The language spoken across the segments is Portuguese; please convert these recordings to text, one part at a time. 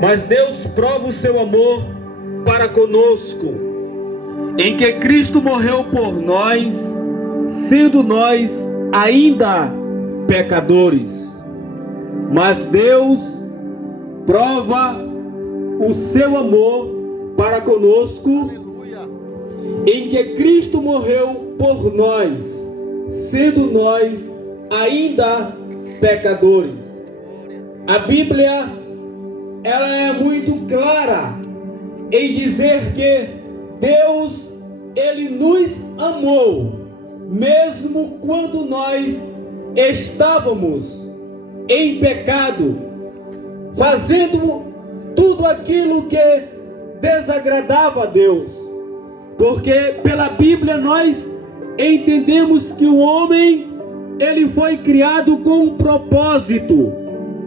Mas Deus prova o seu amor para conosco, em que Cristo morreu por nós, sendo nós ainda pecadores. Mas Deus prova o seu amor para conosco, em que Cristo morreu por nós, sendo nós ainda pecadores. A Bíblia, ela é muito clara em dizer que Deus, Ele nos amou, mesmo quando nós estávamos em pecado, fazendo tudo aquilo que desagradava a Deus. Porque pela Bíblia nós entendemos que o homem, ele foi criado com um propósito.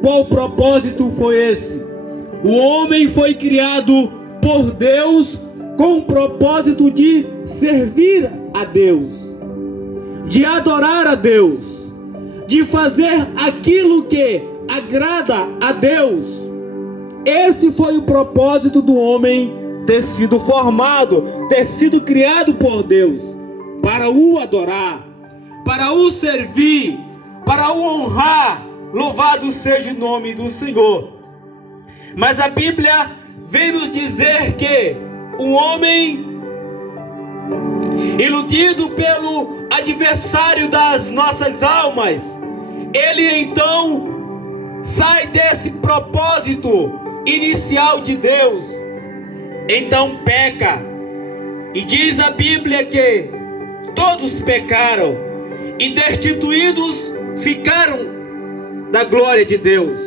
Qual propósito foi esse? O homem foi criado por Deus com o propósito de servir a Deus, de adorar a Deus, de fazer aquilo que agrada a Deus. Esse foi o propósito do homem ter sido formado, ter sido criado por Deus, para o adorar, para o servir, para o honrar. Louvado seja o nome do Senhor. Mas a Bíblia vem nos dizer que o homem, iludido pelo adversário das nossas almas, ele então sai desse propósito inicial de Deus, então peca. E diz a Bíblia que todos pecaram e destituídos ficaram da glória de Deus.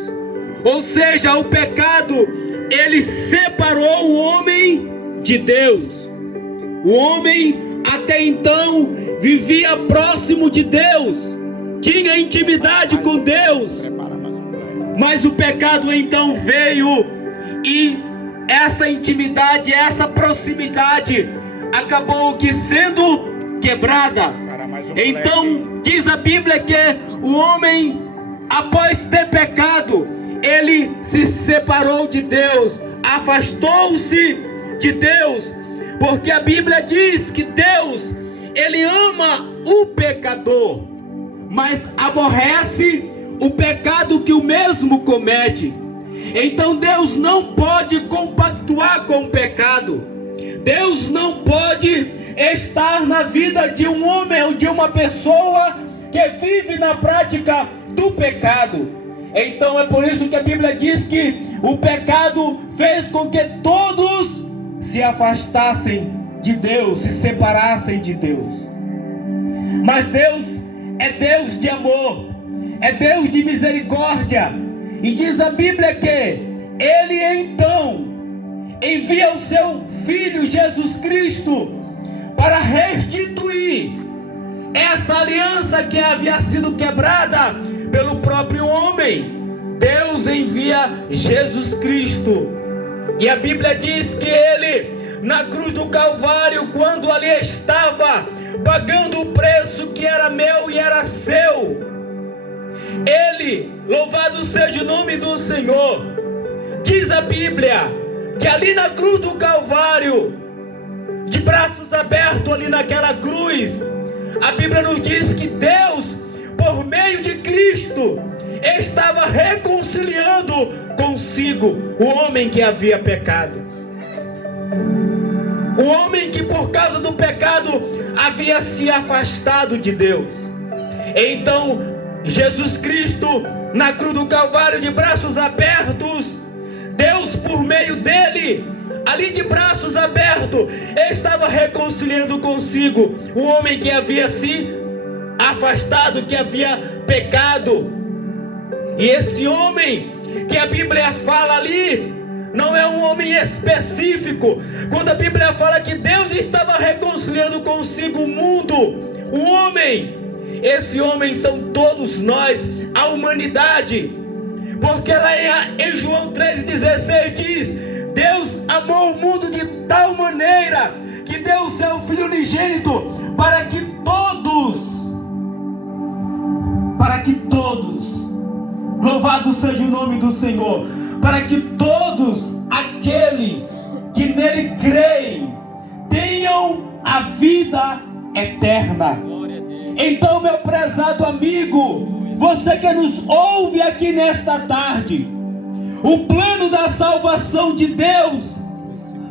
Ou seja, o pecado, ele separou o homem de Deus. O homem até então vivia próximo de Deus, tinha intimidade com Deus, mas o pecado então veio e essa intimidade, essa proximidade acabou que sendo quebrada. Então diz a Bíblia que o homem, após ter pecado, ele se separou de Deus, afastou-se de Deus, porque a Bíblia diz que Deus, ele ama o pecador, mas aborrece o pecado que o mesmo comete. Então Deus não pode compactuar com o pecado. Deus não pode estar na vida de um homem ou de uma pessoa que vive na prática do pecado. Então é por isso que a Bíblia diz que o pecado fez com que todos se afastassem de Deus, se separassem de Deus. Mas Deus é Deus de amor, é Deus de misericórdia. E diz a Bíblia que Ele então envia o seu Filho Jesus Cristo para restituir essa aliança que havia sido quebrada pelo próprio homem. Deus envia Jesus Cristo. E a Bíblia diz que Ele, na cruz do Calvário, quando ali estava pagando o preço que era meu e era seu, Ele, louvado seja o nome do Senhor, diz a Bíblia que ali na cruz do Calvário, de braços abertos ali naquela cruz, a Bíblia nos diz que Deus, por meio de Cristo, estava reconciliando consigo o homem que havia pecado. O homem que por causa do pecado havia se afastado de Deus. Então Jesus Cristo, na cruz do Calvário, de braços abertos, Deus por meio dele, ali de braços abertos, estava reconciliando consigo o homem que havia se afastado, que havia pecado. E esse homem que a Bíblia fala ali, não é um homem específico. Quando a Bíblia fala que Deus estava reconciliando consigo o mundo, o homem, esse homem são todos nós, a humanidade. Porque lá em João 3,16 diz: Deus amou o mundo de tal maneira que deu o seu Filho unigênito para que todos, louvado seja o nome do Senhor, para que todos todos aqueles que nele creem tenham a vida eterna. Então, meu prezado amigo, você que nos ouve aqui nesta tarde, o plano da salvação de Deus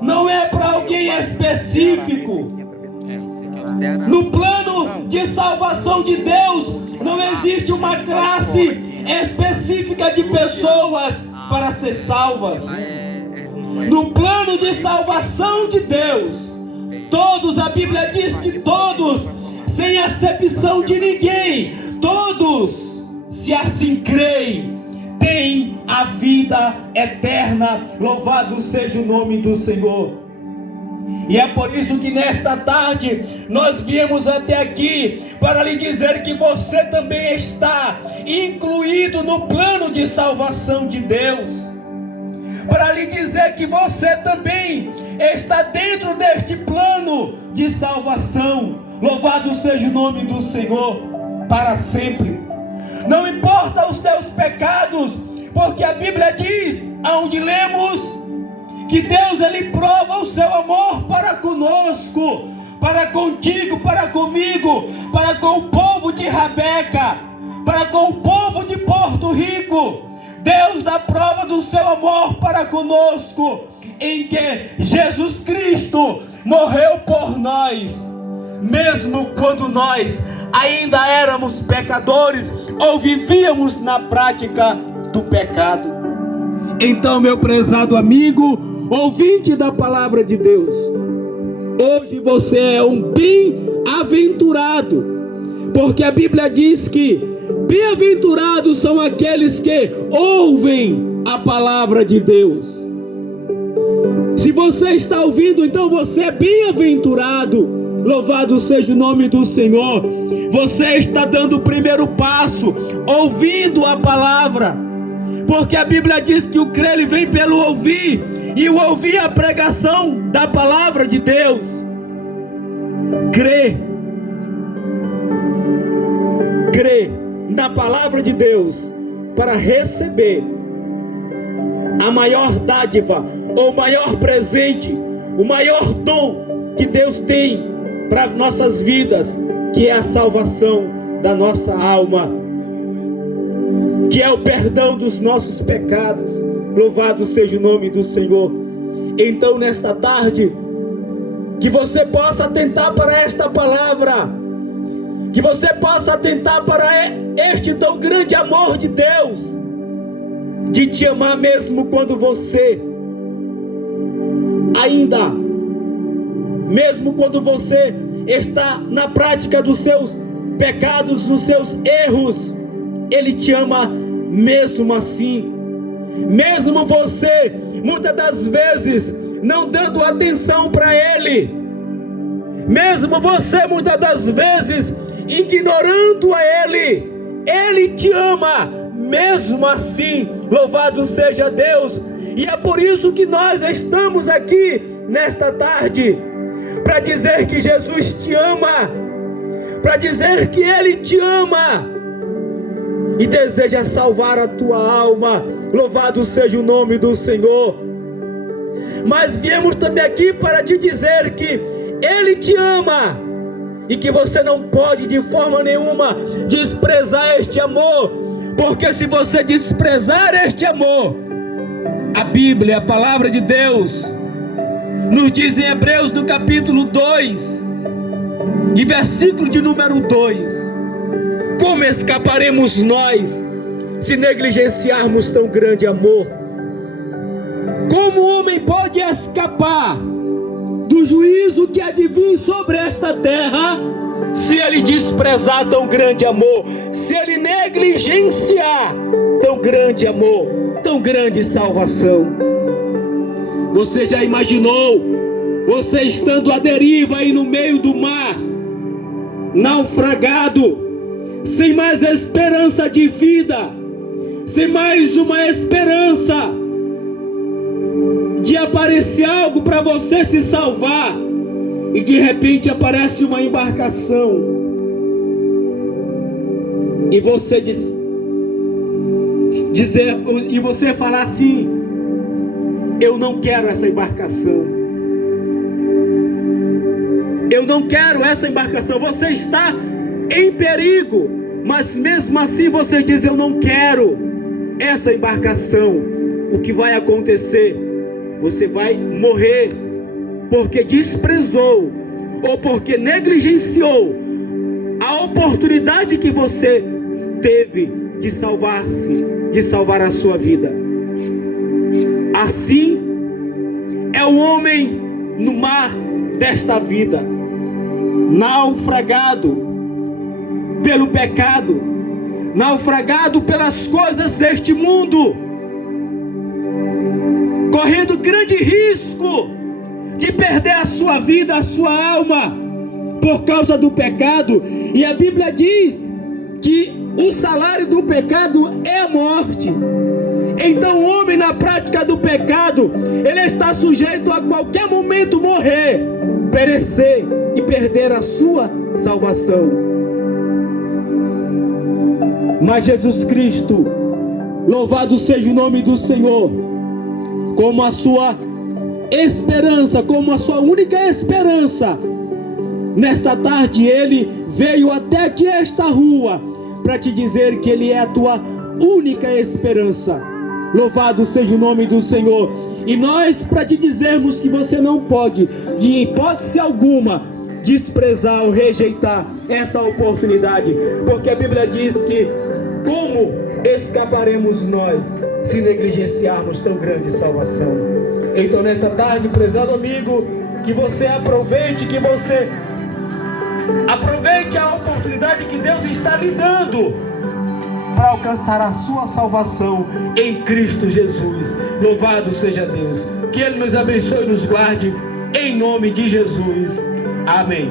não é para alguém específico. No plano de salvação de Deus não existe uma classe específica de pessoas para ser salvas. No plano de salvação de Deus, todos, a Bíblia diz que todos, sem acepção de ninguém, todos, se assim creem, têm a vida eterna. Louvado seja o nome do Senhor. E é por isso que nesta tarde nós viemos até aqui para lhe dizer que você também está incluído no plano de salvação de Deus. Para lhe dizer que você também está dentro deste plano de salvação. Louvado seja o nome do Senhor para sempre. Não importa os teus pecados, porque a Bíblia diz, aonde lemos, que Deus, Ele prova o seu amor para conosco, para contigo, para comigo, para com o povo de Rabeca, para com o povo de Porto Rico. Deus dá prova do seu amor para conosco, em que Jesus Cristo morreu por nós, mesmo quando nós ainda éramos pecadores ou vivíamos na prática do pecado. Então, meu prezado amigo, ouvinte da palavra de Deus, hoje você é um bem-aventurado, porque a Bíblia diz que bem-aventurados são aqueles que ouvem a palavra de Deus. Se você está ouvindo, então você é bem-aventurado. Louvado seja o nome do Senhor. Você está dando o primeiro passo, ouvindo a palavra, porque a Bíblia diz que o crer ele vem pelo ouvir, e o ouvir a pregação da palavra de Deus. Crer na palavra de Deus para receber a maior dádiva, ou o maior presente, o maior dom que Deus tem para as nossas vidas, que é a salvação da nossa alma, que é o perdão dos nossos pecados. Louvado seja o nome do Senhor. Então, nesta tarde, que você possa atentar para esta palavra, que você possa atentar para este tão grande amor de Deus, de te amar mesmo quando você ainda, mesmo quando você está na prática dos seus pecados, dos seus erros, Ele te ama mesmo assim. Mesmo você, muitas das vezes, não dando atenção para Ele, mesmo você, muitas das vezes, ignorando a Ele, Ele te ama mesmo assim. Louvado seja Deus. E é por isso que nós estamos aqui nesta tarde, para dizer que Jesus te ama, para dizer que Ele te ama e deseja salvar a tua alma. Louvado seja o nome do Senhor. Mas viemos também aqui para te dizer que Ele te ama e que você não pode de forma nenhuma desprezar este amor, porque se você desprezar este amor, a Bíblia, a palavra de Deus, nos diz em Hebreus no capítulo 2 e versículo de número 2, como escaparemos nós se negligenciarmos tão grande amor? Como o homem pode escapar do juízo que há de vir sobre esta terra, se ele desprezar tão grande amor, se ele negligenciar tão grande amor, tão grande salvação? Você já imaginou você estando à deriva aí no meio do mar, naufragado, sem mais esperança de vida, sem mais uma esperança de aparecer algo para você se salvar, e de repente aparece uma embarcação e você e você falar assim: eu não quero essa embarcação. Eu não quero essa embarcação. Você está em perigo, mas mesmo assim você diz: eu não quero essa embarcação. O que vai acontecer? Você vai morrer, porque desprezou ou porque negligenciou a oportunidade que você teve de salvar-se, de salvar a sua vida. Assim é o homem no mar desta vida, naufragado pelo pecado, naufragado pelas coisas deste mundo, correndo grande risco de perder a sua vida, a sua alma, por causa do pecado. E a Bíblia diz que o salário do pecado é a morte. Então o homem, na prática do pecado, ele está sujeito a qualquer momento morrer, perecer e perder a sua salvação. Mas Jesus Cristo, louvado seja o nome do Senhor, como a sua esperança, como a sua única esperança, nesta tarde Ele veio até aqui esta rua para te dizer que Ele é a tua única esperança. Louvado seja o nome do Senhor. E nós, para te dizermos que você não pode, de hipótese alguma, desprezar ou rejeitar essa oportunidade, porque a Bíblia diz que como escaparemos nós se negligenciarmos tão grande salvação? Então nesta tarde, prezado amigo, que você aproveite, a oportunidade que Deus está lhe dando para alcançar a sua salvação em Cristo Jesus. Louvado seja Deus. Que Ele nos abençoe e nos guarde, em nome de Jesus. Amém.